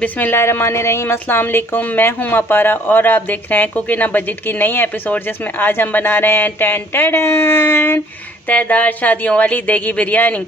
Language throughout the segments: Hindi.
बिस्मिल्लाहिर्रहमानिर्रहीम, अस्सलाम वालेकुम। मैं हूं अपारा और आप देख रहे हैं कुकिंग बजट की नई एपिसोड, जिसमें आज हम बना रहे हैं टैन टैडन तयदार शादियों वाली देगी बिरयानी।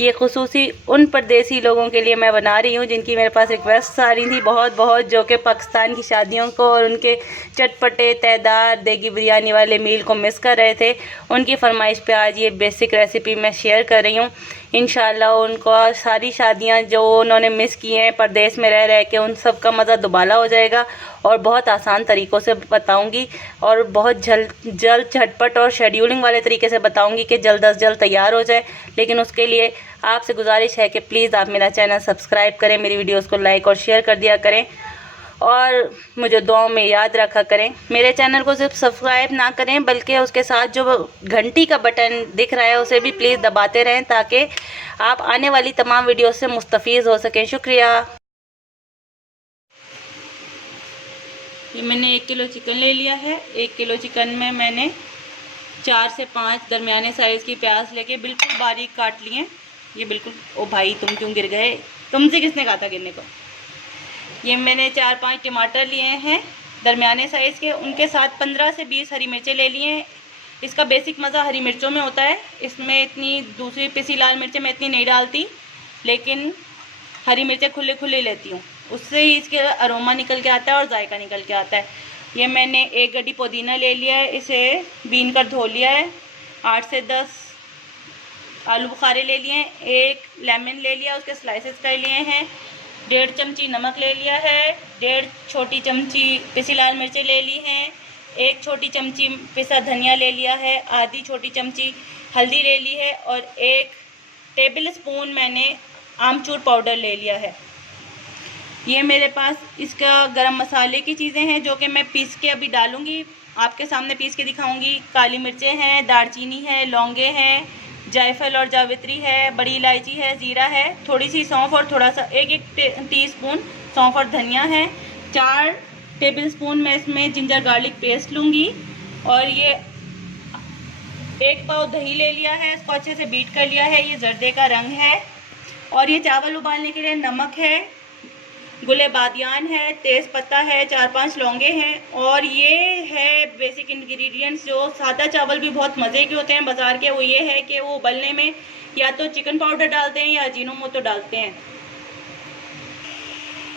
ये खुसूसी उन परदेसी लोगों के लिए मैं बना रही हूँ जिनकी मेरे पास रिक्वेस्ट आ रही थी बहुत, जो कि पाकिस्तान की शादियों को और उनके चटपटे तयदार देगी बिरयानी वाले मील को मिस कर रहे थे। उनकी फरमाइश पे आज ये बेसिक रेसिपी मैं शेयर कर रही हूँ। इंशाल्लाह उनको सारी शादियाँ जो उन्होंने मिस की हैं परदेश में रह के, उन सब का मज़ा दुबाला हो जाएगा और बहुत आसान तरीक़ों से बताऊंगी और बहुत जल्द झटपट और शेड्यूलिंग वाले तरीके से बताऊंगी कि जल्द अज जल्द तैयार हो जाए। लेकिन उसके लिए आपसे गुजारिश है कि प्लीज़ आप मेरा चैनल सब्सक्राइब करें, मेरी वीडियोस को लाइक और शेयर कर दिया करें और मुझे दुआओं में याद रखा करें। मेरे चैनल को सिर्फ सब्सक्राइब ना करें बल्कि उसके साथ जो घंटी का बटन दिख रहा है उसे भी प्लीज़ दबाते रहें ताकि आप आने वाली तमाम वीडियो से मुस्तफ़ीज़ हो सकें। शुक्रिया। ये मैंने 1 किलो चिकन ले लिया है। 1 किलो चिकन में मैंने 4 से 5 दरमियाने साइज़ की प्याज लेके बिल्कुल बारीक काट लिए। ये बिल्कुल, ओ भाई तुम क्यों गिर गए? तुमसे किसने कहा था गिरने को? ये मैंने 4-5 टमाटर लिए हैं दरमियाने साइज़ के, उनके साथ 15 से 20 हरी मिर्चें ले लिए हैं। इसका बेसिक मज़ा हरी मिर्चों में होता है। इसमें इतनी दूसरी पिसी लाल मिर्चें मैं इतनी नहीं डालती, लेकिन हरी मिर्चें खुले लेती हूँ, उससे ही इसके अरोमा निकल के आता है और जायका निकल के आता है। ये मैंने 1 गड्डी पुदीना ले लिया है, इसे बीन कर धो लिया है। 8 से 10 आलू बुखारे ले लिए हैं। 1 लेमन ले लिया, उसके स्लाइसेस कर लिए हैं। 1.5 चमची नमक ले लिया है। 1.5 छोटी चमची पिसी लाल मिर्चें ले ली हैं। 1 छोटी चमची पिसा धनिया ले लिया है। आधी छोटी चमची हल्दी ले ली है और 1 टेबल स्पून मैंने आमचूर पाउडर ले लिया है। ये मेरे पास इसका गरम मसाले की चीज़ें हैं जो कि मैं पीस के अभी डालूँगी, आपके सामने पीस के दिखाऊँगी। काली मिर्चें हैं, दालचीनी है, लौंगे हैं, जायफल और जावित्री है, बड़ी इलायची है, ज़ीरा है, थोड़ी सी सौंफ और थोड़ा सा 1 टीस्पून सौंफ और धनिया है। 4 टेबल स्पून मैं इसमें जिंजर गार्लिक पेस्ट लूँगी और ये 1 पाव दही ले लिया है, इसको अच्छे से बीट कर लिया है। ये जर्दे का रंग है। और ये चावल उबालने के लिए नमक है, गुले बादियान है, तेज़ पत्ता है, 4-5 लौंगे हैं और ये है बेसिक इंग्रेडिएंट्स जो सादा चावल भी बहुत मज़े के होते हैं बाज़ार के। वो ये है कि वो उबलने में या तो चिकन पाउडर डालते हैं या अजीनोमोटो डालते हैं।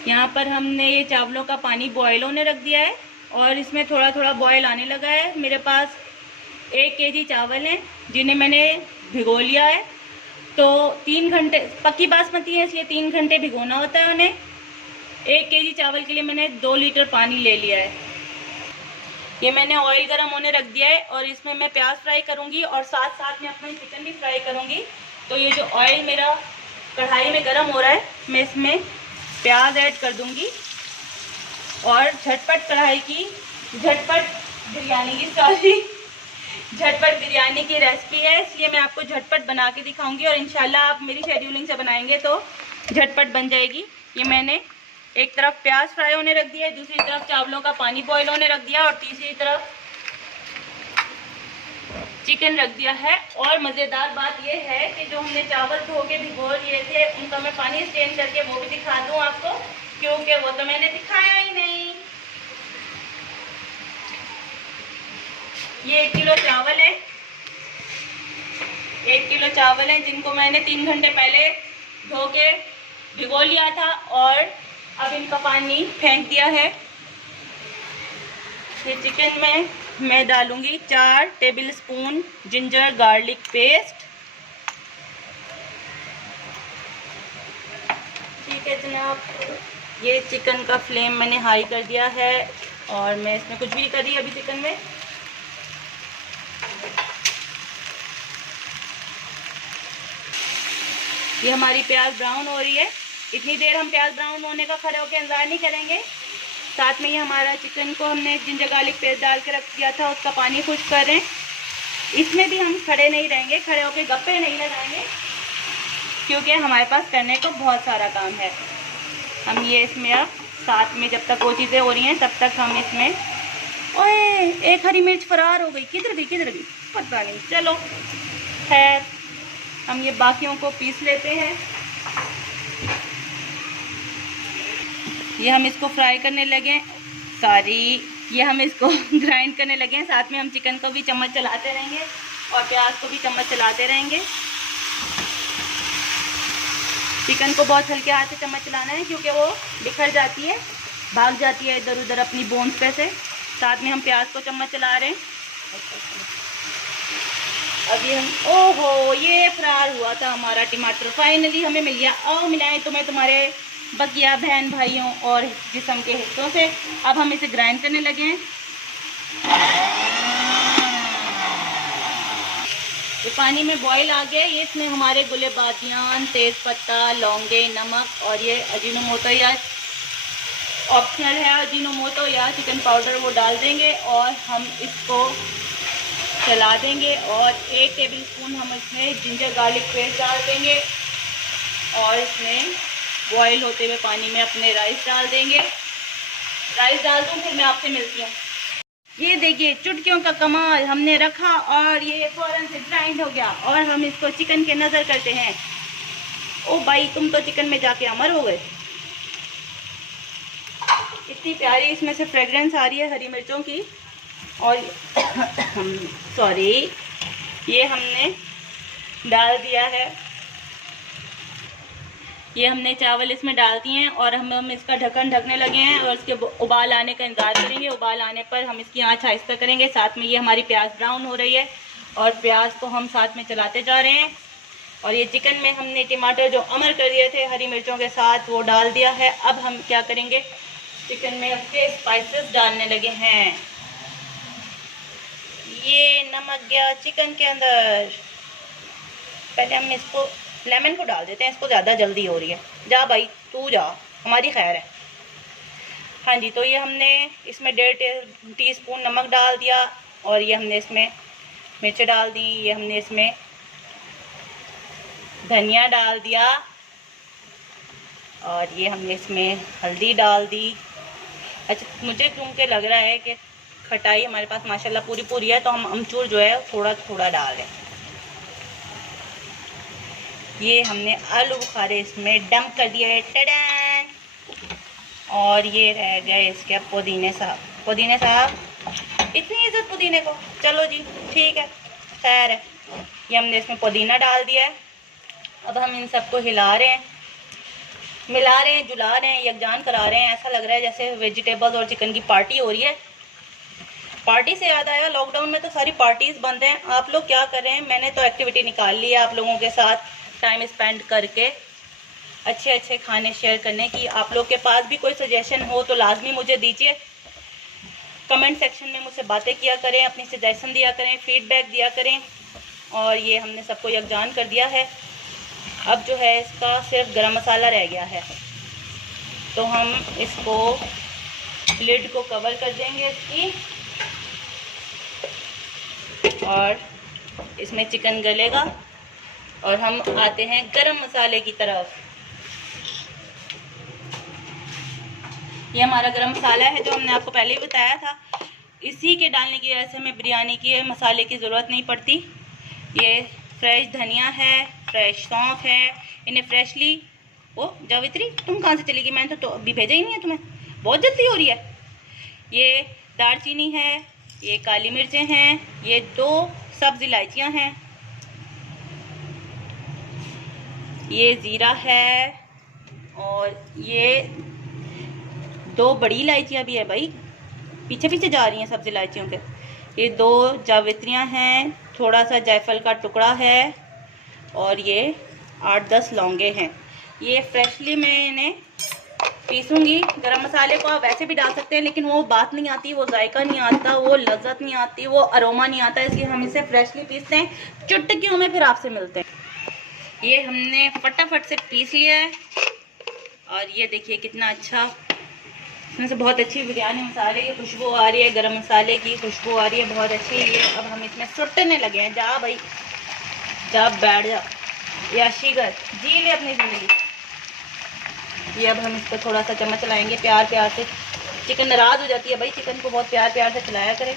यहाँ पर हमने ये चावलों का पानी बॉयल होने रख दिया है और इसमें थोड़ा बॉयल आने लगा है। मेरे पास 1 केजी चावल हैं जिन्हें मैंने भिगो लिया है। तो 3 घंटे, पक्की बासमती है इसलिए 3 घंटे भिगोना होता है उन्हें। 1 केजी चावल के लिए मैंने 2 लीटर पानी ले लिया है। ये मैंने ऑयल गरम होने रख दिया है और इसमें मैं प्याज फ्राई करूँगी और साथ में अपना चिकन भी फ्राई करूँगी। तो ये जो ऑयल मेरा कढ़ाई में गरम हो रहा है, मैं इसमें प्याज ऐड कर दूँगी और झटपट बिरयानी की रेसिपी है इसलिए मैं आपको झटपट बना के दिखाऊंगी और इंशाल्लाह आप मेरी शेड्यूलिंग से बनाएंगे तो झटपट बन जाएगी। ये मैंने एक तरफ प्याज फ्राई होने रख दिया है, दूसरी तरफ चावलों का पानी बॉईल होने रख दिया और तीसरी तरफ चिकन रख दिया है। और मज़ेदार बात यह है कि जो हमने चावल धो के भिगो लिए थे उनका मैं पानी स्ट्रेन करके वो भी दिखा दूँ आपको, क्योंकि वो तो मैंने दिखाया ही नहीं। ये 1 किलो चावल है, 1 किलो चावल है जिनको मैंने 3 घंटे पहले धो के भिगो लिया था और अब इनका पानी फेंक दिया है। ये चिकन में मैं डालूंगी 4 table spoon ginger garlic paste. ठीक है जनाब, ये चिकन का फ्लेम मैंने हाई कर दिया है और मैं इसमें कुछ भी करी अभी चिकन में। ये हमारी प्याज ब्राउन हो रही है, इतनी देर हम प्याज ब्राउन होने का खड़े होकर इंतज़ार नहीं करेंगे। साथ में ये हमारा चिकन को हमने जिंजर गार्लिक पेस्ट डाल के रख दिया था, उसका पानी खुश्क करें। इसमें भी हम खड़े नहीं रहेंगे, खड़े होकर गप्पे नहीं लगाएंगे क्योंकि हमारे पास करने को बहुत सारा काम है। हम ये इसमें अब साथ में जब तक वो चीज़ें हो रही हैं तब तक हम इसमें, ओए 1 हरी मिर्च फरार हो गई, किधर गई पता नहीं। चलो खैर, हम ये बाकियों को पीस लेते हैं। ये हम इसको फ्राई करने लगे, ये हम इसको ग्राइंड करने लगे हैं। साथ में हम चिकन को भी चम्मच चलाते रहेंगे और प्याज को भी चम्मच चलाते रहेंगे। चिकन को बहुत हल्के हाथ से चम्मच चलाना है क्योंकि वो बिखर जाती है, भाग जाती है इधर उधर अपनी बोन्स पे से। साथ में हम प्याज को चम्मच चला रहे हैं। अभी हम, ओहो, ये फरार हुआ था हमारा टमाटर, फाइनली हमें मिल गया। आओ मिलाएं तुम्हें तुम्हारे बकिया बहन भाइयों और जिस्म के हिस्सों से। अब हम इसे ग्राइंड करने लगे हैं। ये पानी में बॉईल आ गया। ये इसमें हमारे गुले बादियान, तेज़ पत्ता, लौंगे, नमक और ये अजीनोमोटो या ऑप्शनल है, अजीनोमोटो या चिकन पाउडर वो डाल देंगे और हम इसको चला देंगे। और 1 टेबल स्पून हम इसमें जिंजर गार्लिक पेस्ट डाल देंगे और इसमें बॉईल होते हुए पानी में अपने राइस डाल देंगे। राइस डाल दूँ फिर मैं आपसे मिलती हूँ। ये देखिए चुटकियों का कमाल, हमने रखा और ये फ़ौरन से ग्राइंड हो गया। और हम इसको चिकन के नज़र करते हैं। ओ भाई, तुम तो चिकन में जाके अमर हो गए। इतनी प्यारी इसमें से फ्रेगरेंस आ रही है हरी मिर्चों की। और सॉरी, ये हमने डाल दिया है, ये हमने चावल इसमें डाल दिए हैं और हम इसका ढक्कन ढकने लगे हैं और इसके उबाल आने का इंतज़ार करेंगे। उबाल आने पर हम इसकी आंच आहिस्ता करेंगे। साथ में ये हमारी प्याज ब्राउन हो रही है और प्याज को हम साथ में चलाते जा रहे हैं। और ये चिकन में हमने टमाटर जो अमर कर दिए थे हरी मिर्चों के साथ वो डाल दिया है। अब हम क्या करेंगे, चिकन में उसके स्पाइसेस डालने लगे हैं। ये नमक गया चिकन के अंदर। पहले हम इसको लेमन को डाल देते हैं, इसको ज़्यादा जल्दी हो रही है। जा भाई तू जा, हमारी खैर है। हाँ जी, तो ये हमने इसमें 1.5 टीस्पून नमक डाल दिया और ये हमने इसमें मिर्च डाल दी। ये हमने इसमें धनिया डाल दिया और ये हमने इसमें हल्दी डाल दी। अच्छा, मुझे क्योंकि लग रहा है कि खटाई हमारे पास माशाल्लाह पूरी पूरी है, तो हम अमचूर जो है थोड़ा थोड़ा डाल रहे हैं। ये हमने आलू बुखारे इसमें डंप कर दिया है, टडन। और ये रह गए इसके पुदीने साहब। पुदीने साहब, इतनी इज्जत पुदीने को। चलो जी ठीक है, खैर है। ये हमने इसमें पुदीना डाल दिया है। अब हम इन सबको हिला रहे हैं, मिला रहे हैं, जुला रहे हैं, यकजान करा रहे हैं। ऐसा लग रहा है जैसे वेजिटेबल्स और चिकन की पार्टी हो रही है। पार्टी से याद आया, लॉकडाउन में तो सारी पार्टीज़ बंद हैं। आप लोग क्या कर रहे हैं? मैंने तो एक्टिविटी निकाल ली है आप लोगों के साथ टाइम स्पेंड करके, अच्छे अच्छे खाने शेयर करने की। आप लोग के पास भी कोई सजेशन हो तो लाजमी मुझे दीजिए। कमेंट सेक्शन में मुझसे बातें किया करें, अपनी सजेशन दिया करें, फीडबैक दिया करें। और ये हमने सबको यकजान कर दिया है। अब जो है इसका सिर्फ गरम मसाला रह गया है, तो हम इसको लिड को कवर कर देंगे इसकी और इसमें चिकन गलेगा। और हम आते हैं गरम मसाले की तरफ। ये हमारा गरम मसाला है जो हमने आपको पहले ही बताया था। इसी के डालने की वजह से हमें बिरयानी के मसाले की ज़रूरत नहीं पड़ती। ये फ्रेश धनिया है, फ्रेश सौंफ है, इन्हें फ्रेशली। ओ जावित्री, तुम कहाँ से चली गई? मैंने तो अभी भेजा ही नहीं है तुम्हें, बहुत जल्दी हो रही है। ये दालचीनी है, ये काली मिर्चें हैं, ये 2 सब्ज़ इलायचियाँ हैं, ये ज़ीरा है और ये 2 बड़ी इलायचियाँ भी है। भाई पीछे पीछे जा रही हैं सब्ज़ इलायचियों के। ये 2 जावित्रियाँ हैं, थोड़ा सा जायफल का टुकड़ा है और ये 8-10 लौंगे हैं। ये फ्रेशली मैं इन्हें पीसूँगी। गरम मसाले को आप वैसे भी डाल सकते हैं, लेकिन वो बात नहीं आती, वो जायका नहीं आता, वो लज्जत नहीं आती, वो अरोमा नहीं आता। इसलिए हम इसे फ्रेशली पीसते हैं। चुटकियों में फिर आपसे मिलते हैं। ये हमने फटाफट से पीस लिया है और ये देखिए कितना अच्छा, इसमें से बहुत अच्छी बिरयानी मसाले की खुशबू आ रही है, गरम मसाले की खुशबू आ रही है बहुत अच्छी। ये अब हम इसमें सुटने लगे हैं। जा भाई जा, बैठ जा, याशी कर, जी ले अपनी ज़िंदगी। ये अब हम इसको थोड़ा सा चम्मच चलाएंगे प्यार प्यार से। चिकन नाराज़ हो जाती है भाई, चिकन को बहुत प्यार प्यार से खिलाया करें।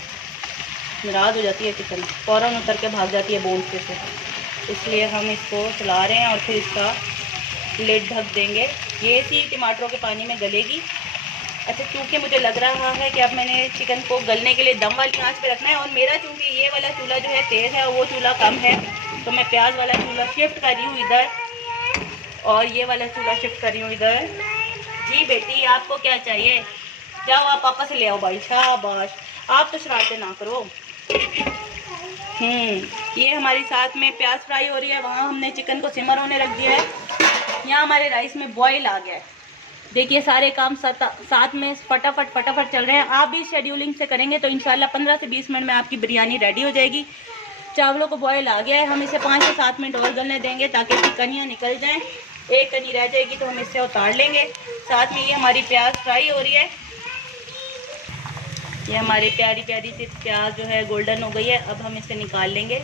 नाराज़ हो जाती है चिकन, फ़ौरन उतर के भाग जाती है बोन्स पे से। इसलिए हम इसको चला रहे हैं और फिर इसका लिड ढक देंगे। ये इसी टमाटरों के पानी में गलेगी। अच्छा, चूँकि मुझे लग रहा है कि अब मैंने चिकन को गलने के लिए दम वाली आंच पे रखना है, और मेरा चूँकि ये वाला चूल्हा जो है तेज़ है और वो चूल्हा कम है, तो मैं प्याज वाला चूल्हा शिफ्ट कर रही हूँ इधर, और ये वाला चूल्हा शिफ्ट कर रही हूँ इधर। जी बेटी, आपको क्या चाहिए? जाओ आप पापा से ले आओ भाई, शाबाश। आप तो शरारतें ना करो। ये हमारी साथ में प्याज फ्राई हो रही है, वहाँ हमने चिकन को सिमर होने रख दिया है, यहाँ हमारे राइस में बॉईल आ गया है। देखिए सारे काम साथ में फटाफट चल रहे हैं। आप भी शेड्यूलिंग से करेंगे तो इंशाल्लाह 15 से 20 मिनट में आपकी बिरयानी रेडी हो जाएगी। चावलों को बॉयल आ गया है, हम इसे 5 से 7 मिनट और गलने देंगे ताकि इसकी कनियाँ निकल जाएं। एक कनी रह जाएगी तो हम इससे उतार लेंगे। साथ में ये हमारी प्याज फ्राई हो रही है। ये हमारी प्यारी प्यारी सी प्याज जो है गोल्डन हो गई है। अब हम इसे निकाल लेंगे।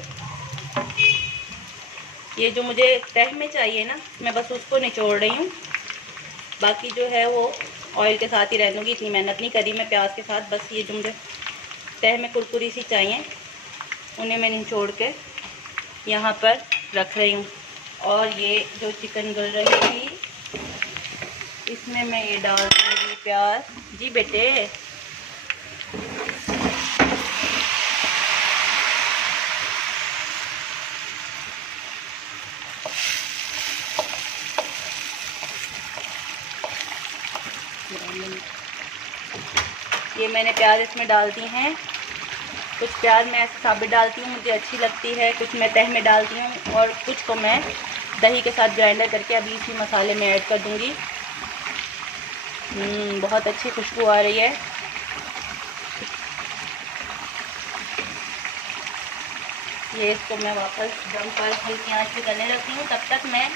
ये जो मुझे तह में चाहिए ना, मैं बस उसको निचोड़ रही हूँ, बाकी जो है वो ऑयल के साथ ही रह दूँगी। इतनी मेहनत नहीं करी मैं प्याज के साथ, बस ये जो मुझे तह में कुरकुरी सी चाहिए उन्हें मैं निचोड़ के यहाँ पर रख रही हूँ। और ये जो चिकन गल रही थी इसमें मैं ये डाल दूँगी प्याज। जी बेटे, ये मैंने प्याज इसमें डाल दी हैं। कुछ प्याज मैं ऐसे साबित डालती हूँ, मुझे अच्छी लगती है, कुछ मैं तह में डालती हूँ, और कुछ को मैं दही के साथ ग्राइंडर करके अभी इसी मसाले में ऐड कर दूँगी। बहुत अच्छी खुशबू आ रही है। ये इसको मैं वापस दम पर हल्की आंच पे करने लगती हूँ। तब तक मैं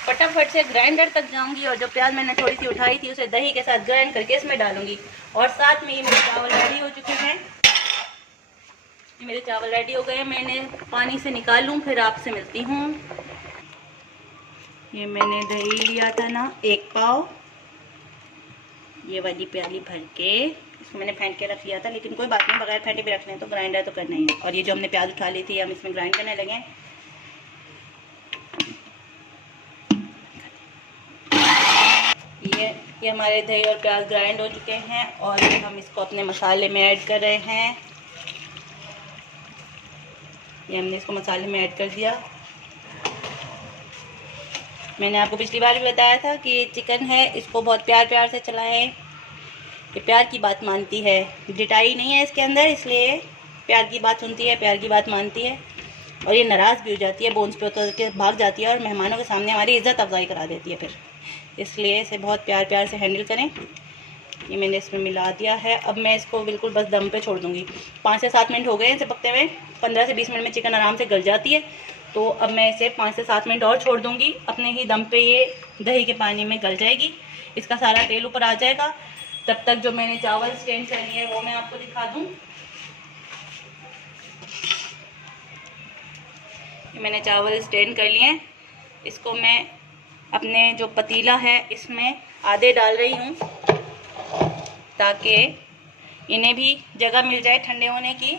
फटाफट से ग्राइंडर तक जाऊंगी और जो प्याज मैंने थोड़ी सी उठाई थी उसे दही के साथ ग्राइंड करके इसमें डालूंगी। और साथ में ये मेरे चावल रेडी हो चुके हैं। ये मेरे चावल रेडी हो गए, मैंने पानी से निकाल लूँ, फिर आपसे मिलती हूँ। ये मैंने दही लिया था ना 1 पाव, ये वाली प्याली भर के इसको मैंने फेंट के रख लिया था, लेकिन कोई बात नहीं, बगैर फेंटे भी रखने तो ग्राइंडर तो करना ही है। और ये जो हमने प्याज उठा ली थी हम इसमें ग्राइंड करने लगे। ये हमारे दही और प्याज ग्राइंड हो चुके हैं और हम इसको अपने मसाले में ऐड कर रहे हैं। ये हमने इसको मसाले में ऐड कर दिया। मैंने आपको पिछली बार भी बताया था कि ये चिकन है, इसको बहुत प्यार प्यार से चलाएं। ये प्यार की बात मानती है, डिटाई नहीं है इसके अंदर, इसलिए प्यार की बात सुनती है, प्यार की बात मानती है। और ये नाराज़ भी हो जाती है, बोन्स पे उतर के भाग जाती है और मेहमानों के सामने हमारी इज़्ज़त अफजाई करा देती है फिर, इसलिए इसे बहुत प्यार प्यार से हैंडल करें। ये मैंने इसमें मिला दिया है। अब मैं इसको बिल्कुल बस दम पे छोड़ दूँगी। 5 से 7 मिनट हो गए इसे पकते हुए। 15 से 20 मिनट में चिकन आराम से गल जाती है, तो अब मैं इसे 5 से 7 मिनट और छोड़ दूँगी। अपने ही दम पे ये दही के पानी में गल जाएगी, इसका सारा तेल ऊपर आ जाएगा। तब तक जो मैंने चावल स्टैंड कर लिए वो मैं आपको दिखा दूँ। ये मैंने चावल स्टैंड कर लिए, इसको मैं अपने जो पतीला है इसमें आधे डाल रही हूँ ताकि इन्हें भी जगह मिल जाए ठंडे होने की,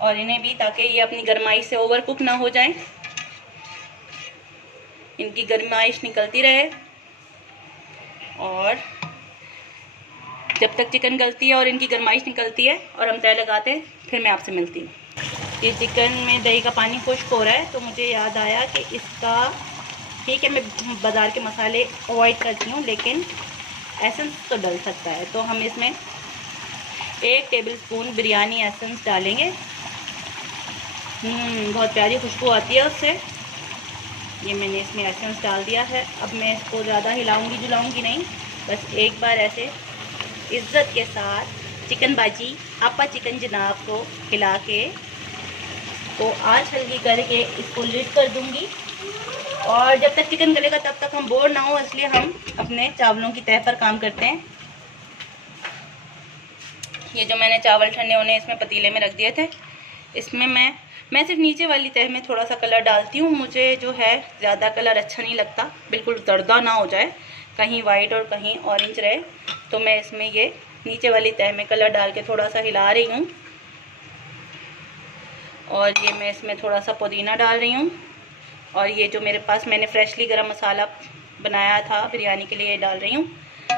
और इन्हें भी ताकि ये अपनी गरमाइश से ओवर कुक ना हो जाए, इनकी गरमाइश निकलती रहे। और जब तक चिकन गलती है और इनकी गरमाइश निकलती है और हम तय लगाते हैं, फिर मैं आपसे मिलती हूँ। ये चिकन में दही का पानी खुश्क हो रहा है, तो मुझे याद आया कि इसका, ठीक है मैं बाज़ार के मसाले अवॉइड करती हूँ, लेकिन एसेंस तो डल सकता है, तो हम इसमें 1 टेबलस्पून बिरयानी एसेंस डालेंगे। बहुत प्यारी खुशबू आती है उससे। ये मैंने इसमें एसेंस डाल दिया है। अब मैं इसको ज़्यादा हिलाऊंगी जुलाऊंगी नहीं, बस एक बार ऐसे इज़्ज़त के साथ चिकन बाजी आपा चिकन जनाब को हिला के, तो आँच हल्की करके इसको लिड कर दूंगी। और जब तक चिकन गलेगा तब तक हम बोर ना हो, इसलिए हम अपने चावलों की तह पर काम करते हैं। ये जो मैंने चावल ठंडे होने इसमें पतीले में रख दिए थे, इसमें मैं सिर्फ नीचे वाली तह में थोड़ा सा कलर डालती हूँ। मुझे जो है ज़्यादा कलर अच्छा नहीं लगता, बिल्कुल दरदा ना हो जाए, कहीं वाइट और कहीं ऑरेंज रहे, तो मैं इसमें ये नीचे वाली तह में कलर डाल के थोड़ा सा हिला रही हूँ। और ये मैं इसमें थोड़ा सा पुदीना डाल रही हूँ। और ये जो मेरे पास मैंने फ्रेशली गरम मसाला बनाया था बिरयानी के लिए, ये डाल रही हूँ।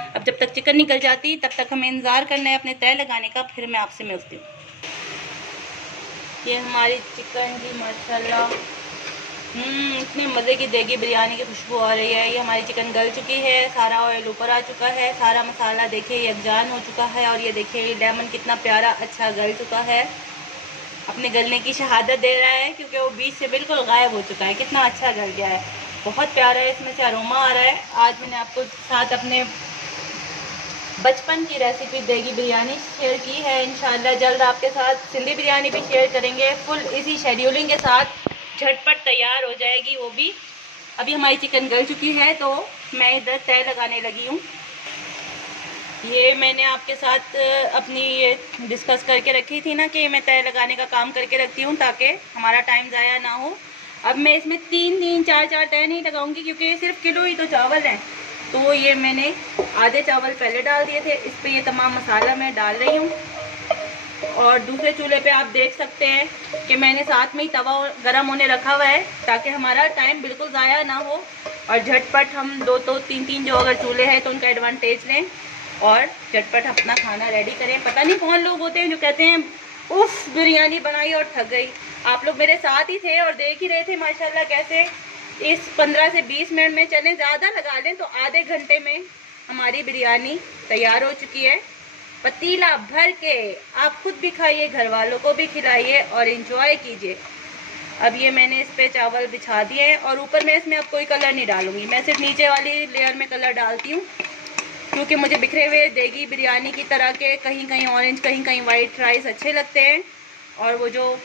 अब जब तक चिकन निकल जाती तब तक हमें इंतज़ार करना है अपने तय लगाने का, फिर मैं आपसे मिलती हूँ। ये हमारी चिकन की माशाल्लाह इतने मज़े की देगी बिरयानी की खुशबू आ रही है। ये हमारी चिकन गल चुकी है, सारा ऑयल ऊपर आ चुका है, सारा मसाला देखिए यकजान हो चुका है। और ये देखिए लेमन कितना प्यारा अच्छा गल चुका है, अपने गलने की शहादत दे रहा है क्योंकि वो बीच से बिल्कुल गायब हो चुका है। कितना अच्छा गल गया है, बहुत प्यारा है, इसमें से अरोमा आ रहा है। आज मैंने आपको साथ अपने बचपन की रेसिपी देगी बिरयानी शेयर की है। इंशाल्लाह जल्द आपके साथ सिंधी बिरयानी भी शेयर करेंगे, फुल इसी शेड्यूलिंग के साथ, झटपट तैयार हो जाएगी वो भी। अभी हमारी चिकन गल चुकी है तो मैं इधर तय लगाने लगी हूँ। ये मैंने आपके साथ अपनी ये डिस्कस करके रखी थी ना कि मैं तय लगाने का काम करके रखती हूँ ताकि हमारा टाइम ज़ाया ना हो। अब मैं इसमें 3-3 4-4 तय नहीं लगाऊंगी क्योंकि सिर्फ किलो ही तो चावल हैं। तो ये मैंने आधे चावल पहले डाल दिए थे, इस पर ये तमाम मसाला मैं डाल रही हूँ। और दूसरे चूल्हे पे आप देख सकते हैं कि मैंने साथ में ही तवा गरम होने रखा हुआ है ताकि हमारा टाइम बिल्कुल ज़ाया ना हो और झटपट हम 2-3 जो अगर चूल्हे हैं तो उनका एडवांटेज लें और झटपट अपना खाना रेडी करें। पता नहीं कौन लोग होते हैं जो कहते हैं उफ बिरयानी बनाई और थक गई। आप लोग मेरे साथ ही थे और देख ही रहे थे माशाल्लाह कैसे इस 15 से 20 मिनट में, चलें ज़्यादा लगा लें तो आधे घंटे में हमारी बिरयानी तैयार हो चुकी है। पतीला भर के आप खुद भी खाइए, घर वालों को भी खिलाइए और एंजॉय कीजिए। अब ये मैंने इस पे चावल बिछा दिए हैं और ऊपर मैं इसमें अब कोई कलर नहीं डालूंगी, मैं सिर्फ नीचे वाली लेयर में कलर डालती हूँ क्योंकि मुझे बिखरे हुए देगी बिरयानी की तरह के कहीं कहीं ऑरेंज कहीं कहीं वाइट राइस अच्छे लगते हैं। और वो जो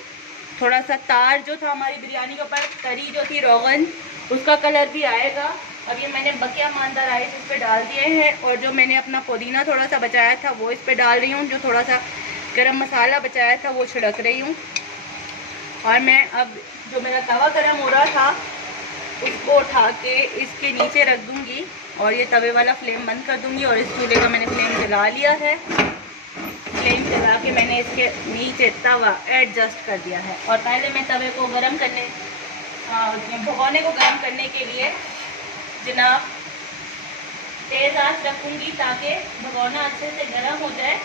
थोड़ा सा तार जो था हमारी बिरयानी के ऊपर, तरी जो थी रोगन, उसका कलर भी आएगा। अब ये मैंने बकिया मांदा राइस इस पर डाल दिए हैं और जो मैंने अपना पुदीना थोड़ा सा बचाया था वो इस पर डाल रही हूँ। जो थोड़ा सा गरम मसाला बचाया था वो छिड़क रही हूँ। और मैं अब जो मेरा तवा गरम हो रहा था उसको उठा के इसके नीचे रख दूँगी और ये तवे वाला फ्लेम बंद कर दूँगी। और इस चूल्हे का मैंने फ्लेम जला लिया है, फ्लेम जला के मैंने इसके नीचे तवा एडजस्ट कर दिया है। और पहले मैं तवे को गर्म करने भगोने को गर्म करने के लिए जनाब तेज़ आंच रखूँगी ताकि भगोना अच्छे से गर्म हो जाए।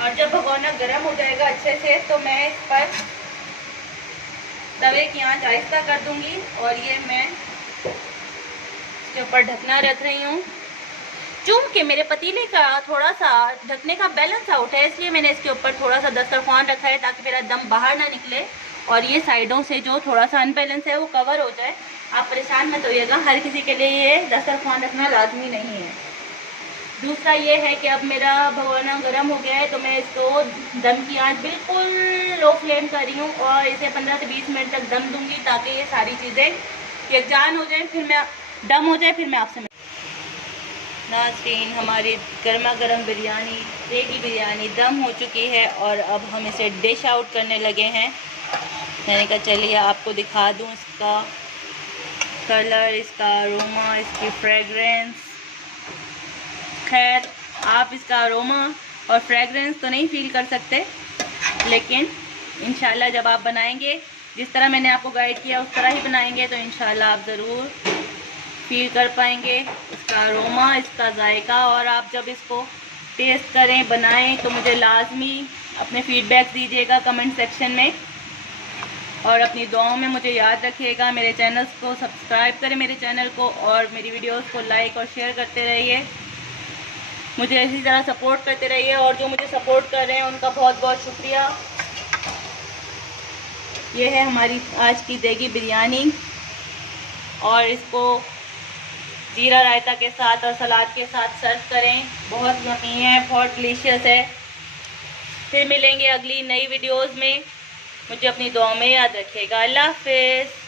और जब भगोना गर्म हो जाएगा अच्छे से तो मैं इस पर तवे की आंच आहिस्ता कर दूँगी और ये मैं इसके ऊपर ढकना रख रही हूँ। चूँकि मेरे पतीले का थोड़ा सा ढकने का बैलेंस आउट है इसलिए मैंने इसके ऊपर थोड़ा सा दस्तरखान रखा है ताकि मेरा दम बाहर ना निकले और ये साइडों से जो थोड़ा सा अनबैलेंस है वो कवर हो जाए। आप परेशान मत होइएगा, हर किसी के लिए ये दस्तरखान रखना लाजमी नहीं है। दूसरा ये है कि अब मेरा भगोना गर्म हो गया है तो मैं इसको दम की आंच बिल्कुल लो फ्लेम कर रही हूँ और इसे 15 से 20 मिनट तक दम दूंगी ताकि ये सारी चीज़ें यकजान हो जाएं, फिर मैं दम हो जाए फिर मैं आपसे नाज़रीन हमारी गर्मा गर्म बिरयानी देगी बिरयानी दम हो चुकी है और अब हम इसे डिश आउट करने लगे हैं। मैंने कहा चलिए आपको दिखा दूँ इसका कलर, इसका अरोमा, इसकी फ्रेगरेंस। खैर आप इसका अरोमा और फ्रेगरेंस तो नहीं फील कर सकते लेकिन इंशाल्लाह जब आप बनाएंगे जिस तरह मैंने आपको गाइड किया उस तरह ही बनाएंगे तो इंशाल्लाह आप ज़रूर फील कर पाएंगे इसका अरोमा, इसका जायका। और आप जब इसको टेस्ट करें बनाएं तो मुझे लाजमी अपने फीडबैक दीजिएगा कमेंट सेक्शन में और अपनी दुआओं में मुझे याद रखिएगा। मेरे चैनल्स को सब्सक्राइब करें मेरे चैनल को और मेरी वीडियोस को लाइक और शेयर करते रहिए, मुझे इसी तरह सपोर्ट करते रहिए। और जो मुझे सपोर्ट कर रहे हैं उनका बहुत बहुत शुक्रिया। ये है हमारी आज की देगी बिरयानी और इसको जीरा रायता के साथ और सलाद के साथ सर्व करें, बहुत यम्मी है, बहुत डिलीशियस है। फिर मिलेंगे अगली नई वीडियोस में, मुझे अपनी दुआ में याद रखिएगा। अल्लाह हाफ़िज़।